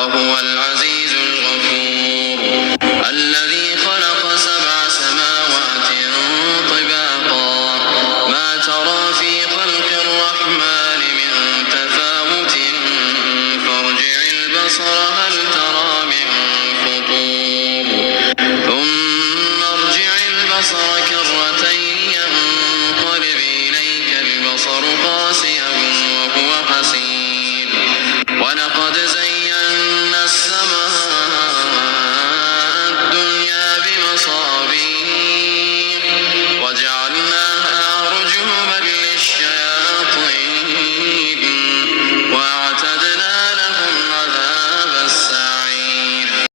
وهو العزيز الغفور الذي خلق 7 سماوات طباقا ما ترى في خلق الرحمن من تفاوت فارجع البصر هل